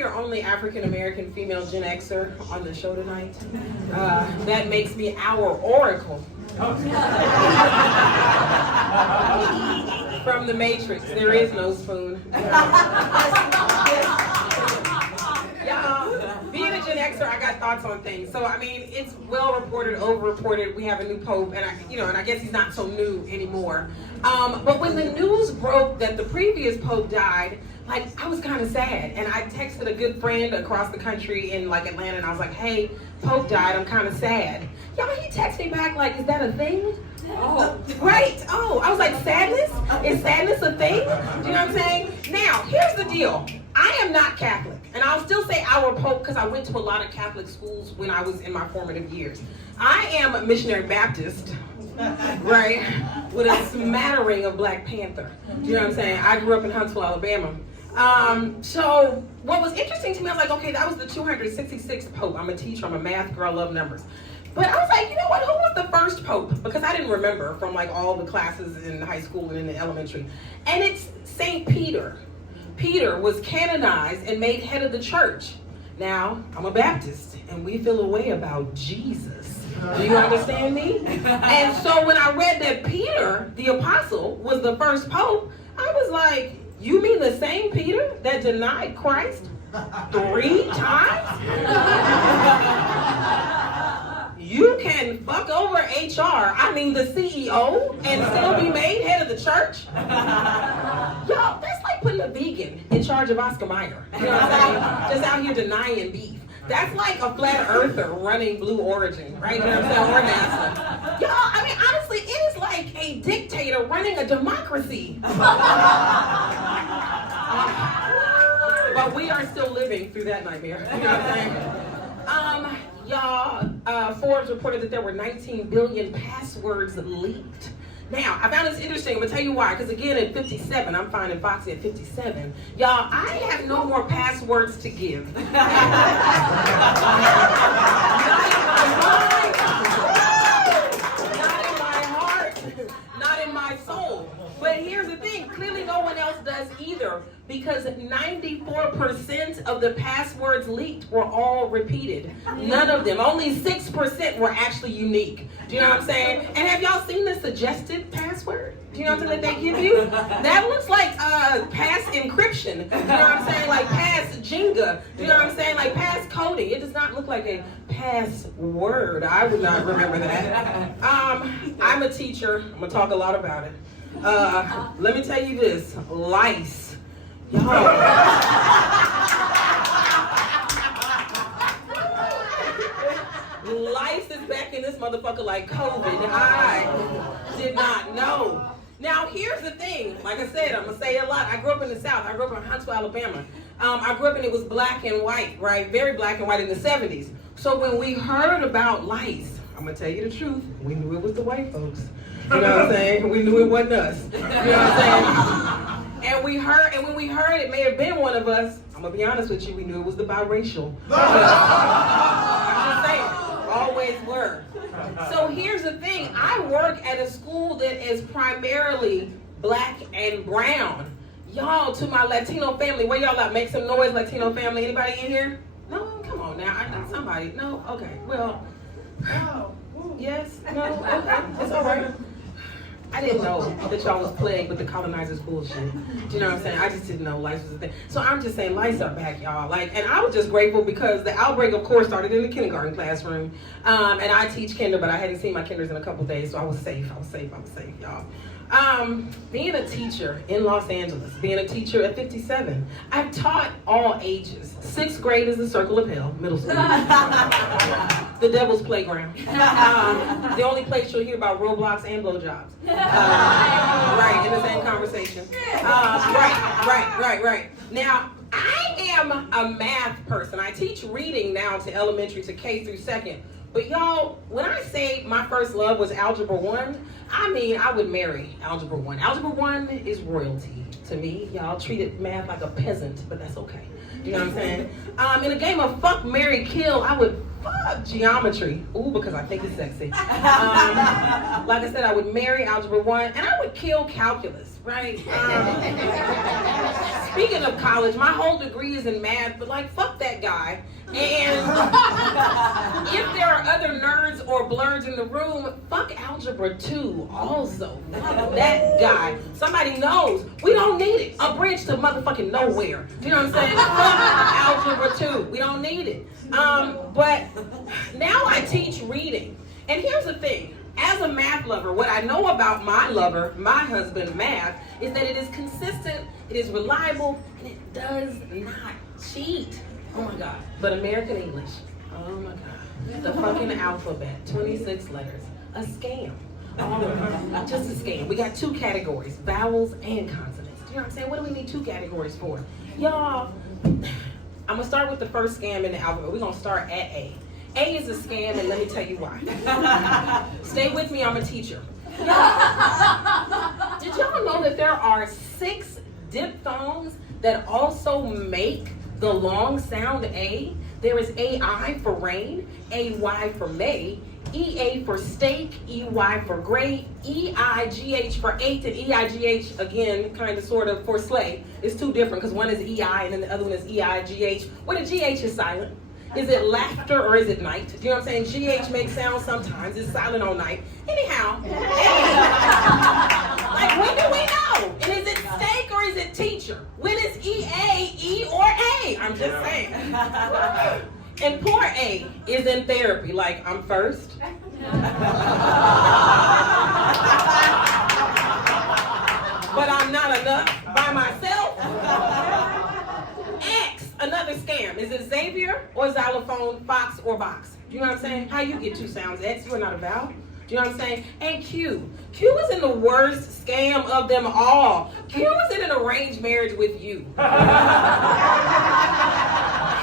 your only African-American female Gen Xer on the show tonight. That makes me our oracle. From the Matrix, there is no spoon. Being a Gen Xer, I got thoughts on things. So I mean, it's well reported, over reported. We have a new pope, and I guess he's not so new anymore. But when the news broke that the previous pope died, like I was kind of sad, and I texted a good friend across the country in like Atlanta, and I was like, "Hey, pope died. I'm kind of sad." Y'all, he texted me back like, "Is that a thing?" Oh, right. Oh, I was like, sadness? Is sadness a thing? Do you know what I'm saying? Now, here's the deal. I am not Catholic, and I'll still say our Pope because I went to a lot of Catholic schools when I was in my formative years. I am a missionary Baptist, right, with a smattering of Black Panther. Do you know what I'm saying? I grew up in Huntsville, Alabama. So what was interesting to me, I was like, okay, that was the 266th Pope. I'm a teacher, I'm a math girl, I love numbers. But I was like, you know what, who was the first pope? Because I didn't remember from like all the classes in high school and in the elementary. And it's St. Peter. Peter was canonized and made head of the church. Now, I'm a Baptist, and we feel a way about Jesus. Do you understand me? And so when I read that Peter, the apostle, was the first pope, I was like, you mean the same Peter that denied Christ 3 times? You can fuck over HR, I mean the CEO, and still be made head of the church? Y'all, that's like putting a vegan in charge of Oscar Mayer. You know what I'm saying? Just out here denying beef. That's like a flat earther running Blue Origin, right? You know what I'm saying? Or NASA. Y'all, I mean, honestly, it is like a dictator running a democracy. But we are still living through that nightmare. You know what I'm saying? Y'all, Forbes reported that there were 19 billion passwords leaked. Now, I found this interesting. I'm gonna tell you why. Because again, at 57, I'm finding Foxy at 57. Y'all, I have no more passwords to give. Not in my heart, not in my soul. But here's the thing, clearly no one else does either, because 94% of the passwords leaked were all repeated. None of them, only 6% were actually unique. Do you know what I'm saying? And have y'all seen the suggested password? Do you know what I'm saying that they give you? That looks like pass encryption. Do you know what I'm saying? Like pass Jenga. Do you know what I'm saying? Like pass coding. It does not look like a password. I would not remember that. I'm a teacher. I'm gonna talk a lot about it. Let me tell you this, lice. Y'all. Lice is back in this motherfucker like COVID. I did not know. Now, here's the thing. Like I said, I'm going to say it a lot. I grew up in the South. I grew up in Huntsville, Alabama. I grew up and it was black and white, right? Very black and white in the 70s. So when we heard about lice, I'm going to tell you the truth, we knew it was the white folks. You know what I'm saying? We knew it wasn't us. You know what I'm saying? And when we heard it may have been one of us, I'm going to be honest with you, we knew it was the biracial. I'm just saying, always were. So here's the thing, I work at a school that is primarily black and brown. Y'all, to my Latino family, where y'all at? Make some noise, Latino family. Anybody in here? No? Come on now, I know somebody. No? Okay, well. Yes? No? Okay, it's all right. I didn't know that y'all was plagued with the colonizers bullshit. Do you know what I'm saying? I just didn't know lice was a thing. So I'm just saying lice are back, y'all. Like, and I was just grateful because the outbreak, of course, started in the kindergarten classroom. And I teach kinder, but I hadn't seen my kinders in a couple days, so I was safe, y'all. Being a teacher in Los Angeles, being a teacher at 57, I've taught all ages. 6th grade is the circle of hell, middle school. The devil's playground. The only place you'll hear about Roblox and blowjobs. Right, in the same conversation. Right. Now, I am a math person. I teach reading now to elementary, to K through 2nd. But y'all, when I say my first love was Algebra 1, I mean, I would marry Algebra 1. Algebra 1 is royalty to me. Y'all treated math like a peasant, but that's okay. You know what I'm saying? In a game of fuck, marry, kill, I would fuck geometry. Ooh, because I think it's sexy. Like I said, I would marry Algebra 1, and I would kill calculus, right? Speaking of college, my whole degree is in math, but like, fuck that guy. And if there are other nerds or blurs in the room, fuck Algebra 2 also. That guy. Somebody knows. We don't need it. A bridge to motherfucking nowhere. You know what I'm saying? Fuck Algebra 2. We don't need it. But now I teach reading. And here's the thing. As a math lover, what I know about my lover, my husband, math, is that it is consistent, it is reliable, and it does not cheat. Oh my God. But American English, oh my God. The fucking alphabet, 26 letters, a scam. Oh, just a scam. We got 2 categories, vowels and consonants. You know what I'm saying? What do we need 2 categories for? Y'all, I'm gonna start with the first scam in the alphabet. We're gonna start at A. A is a scam, and let me tell you why. Stay with me, I'm a teacher. Y'all, did y'all know that there are 6 diphthongs that also make the long sound A? There is AI for rain, AY for May, EA for steak, EY for gray, EIGH for 8, and EIGH, again, kind of, sort of, for sleigh. It's 2 different, because one is EI and then the other one is EIGH. Where the GH is silent. Is it laughter or is it night? Do you know what I'm saying? GH makes sound sometimes. It's silent all night. Anyhow, like, when do we know? And is it steak or is it teacher? When is EA, E or A? I'm just saying. And poor A is in therapy. Like, I'm first. But I'm not enough by myself. X, another scam. Is it Xavier or xylophone, fox or box? Do you know what I'm saying? How you get 2 sounds? X, you are not a vowel. Do you know what I'm saying? And Q. Q is in the worst scam of them all. Q is in an arranged marriage with you.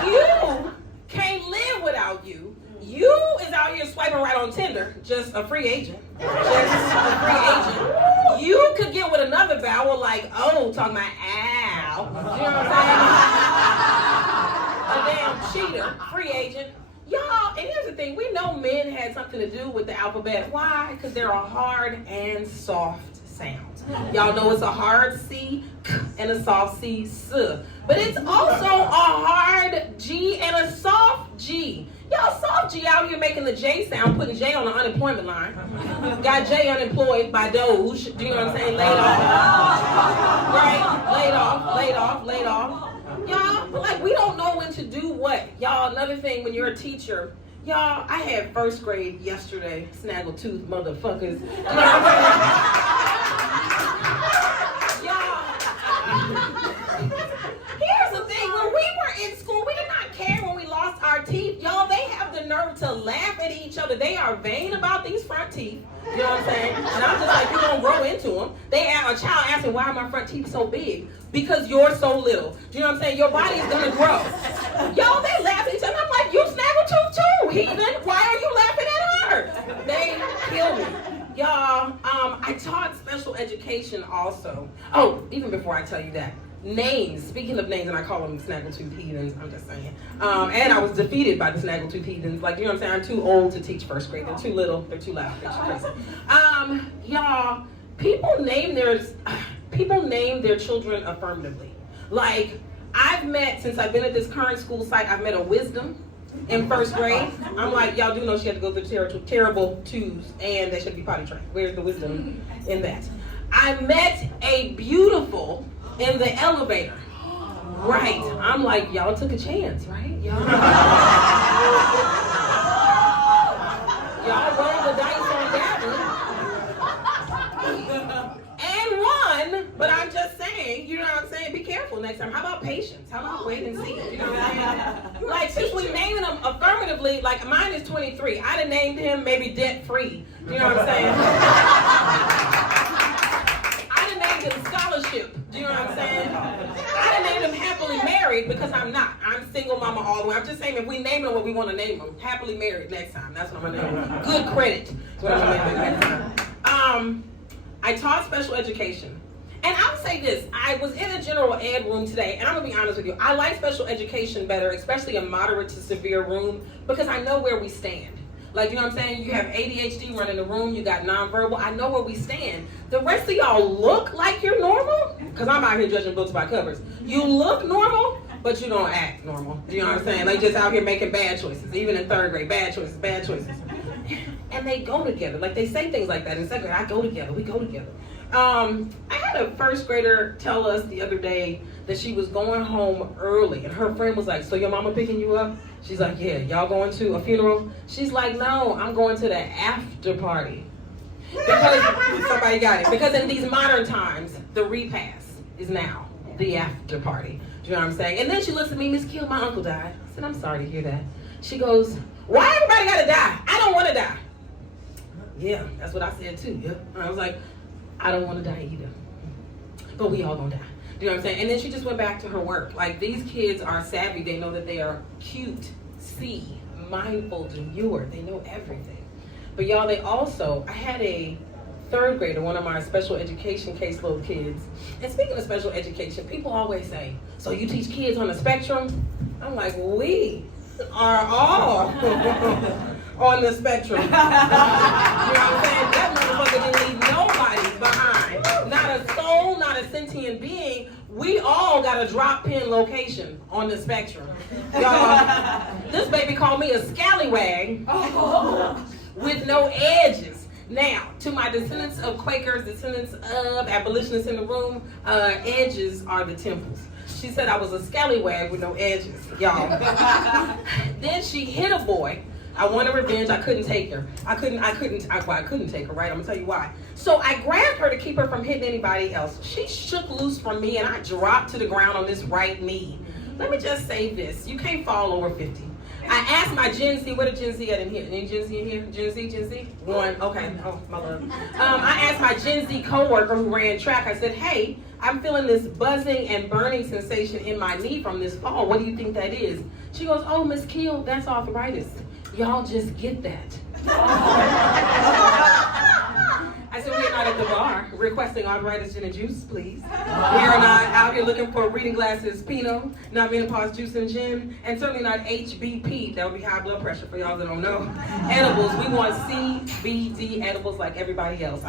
Q can't live without you. You is out here swiping right on Tinder, just a free agent. You could get with another vowel like O, talking about ow. You know what I'm saying? A damn cheater, free agent. Y'all, and here's the thing, we know men had something to do with the alphabet. Why? Because there are hard and soft sounds. Y'all know it's a hard C and a soft C, S. But it's also a hard G and a soft G. Y'all, soft G out here making the J sound, putting J on the unemployment line. Got J unemployed by Doge. Do you know what I'm saying? Laid off. Right? Laid off. Y'all, like, we don't know when to do what. Y'all, another thing, when you're a teacher, y'all, I had first grade yesterday, snaggletooth motherfuckers. You know what I'm saying? Y'all, here's the thing, when we were in school, we did not care when we lost our teeth. Y'all, they have the nerve to laugh at each other. They are vain about these front teeth. You know what I'm saying? And I'm just like, you're gonna grow into them. A child asking, why are my front teeth so big? Because you're so little. Do you know what I'm saying? Your body is gonna grow. Yo, they laugh at each other. I'm like, you snaggletooth too, heathen. Why are you laughing at her? They kill me. Y'all, I taught special education also. Oh, even before I tell you that. Names, speaking of names, and I call them snaggletooth heathens, I'm just saying. And I was defeated by the snaggletooth heathens. Like, you know what I'm saying? I'm too old to teach first grade. They're too little, they're too loud, they're too crazy. Y'all, people name their children affirmatively. Like, I've met, since I've been at this current school site, I've met a Wisdom in first grade. I'm like, y'all do know she had to go through terrible twos, and they should be potty trained. Where's the wisdom in that? I met a Beautiful in the elevator. Right. I'm like, y'all took a chance, right? Y'all rolled the dice on that one. And won, but I'm just saying, you know what I'm saying? Be careful next time. How about patience? How about wait and see? You know what I'm saying? Like, since we naming them affirmatively, like mine is 23. I'd have named him maybe debt free. You know what I'm saying? Him scholarship, do you know what I'm saying? I done named him happily married because I'm not. I'm single mama all the way. I'm just saying if we name him what we want to name him, happily married next time. That's what I'm gonna name him. Good credit. That's what I'm gonna name him next time. I taught special education. And I'll say this, I was in a general ed room today, and I'm gonna be honest with you, I like special education better, especially a moderate to severe room, because I know where we stand. Like, you know what I'm saying? You have ADHD running the room, you got nonverbal, I know where we stand. The rest of y'all look like you're normal, because I'm out here judging books by covers. You look normal, but you don't act normal. You know what I'm saying? They just out here making bad choices, even in third grade, bad choices, bad choices. And they go together, like they say things like that in second grade, I go together, we go together. I had a first grader tell us the other day that she was going home early, and her friend was like, so your mama picking you up? She's like, yeah, y'all going to a funeral? She's like, no, I'm going to the after party. Because, somebody got it, because in these modern times, the repast is now the after party. Do you know what I'm saying? And then she looks at me, Miss Kill, my uncle died. I said, I'm sorry to hear that. She goes, why everybody gotta die? I don't wanna die. Yeah, that's what I said too, yeah. And I was like, I don't want to die either, but we all gonna die. You know what I'm saying? And then she just went back to her work. Like, these kids are savvy. They know that they are cute, mindful, demure. They know everything. But y'all, they also, I had a third grader, one of my special education caseload kids. And speaking of special education, people always say, so you teach kids on the spectrum? I'm like, we are all on the spectrum. You know what I'm saying? That motherfucker didn't leave nobody behind. Not a soul, not a sentient being. We all got a drop pin location on the spectrum. Y'all, this baby called me a scallywag with no edges. Now, to my descendants of Quakers, descendants of abolitionists in the room, edges are the temples. She said I was a scallywag with no edges, y'all. Then she hit a boy. I wanted revenge. I couldn't take her. I couldn't take her, right? I'm gonna tell you why. So I grabbed her to keep her from hitting anybody else. She shook loose from me and I dropped to the ground on this right knee. Let me just say this. You can't fall over 50. I asked my Gen Z, what a Gen Z at in here? Any Gen Z in here? Gen Z? One, okay, oh, my love. I asked my Gen Z coworker who ran track, I said, hey, I'm feeling this buzzing and burning sensation in my knee from this fall. What do you think that is? She goes, oh, Miss Keel, that's arthritis. Y'all just get that. I said, we're not at the bar requesting arthritis gin and juice, please. We are not out here looking for reading glasses Pinot, not menopause juice and gin, and certainly not HBP. That would be high blood pressure for y'all that don't know. Edibles, we want CBD edibles like everybody else.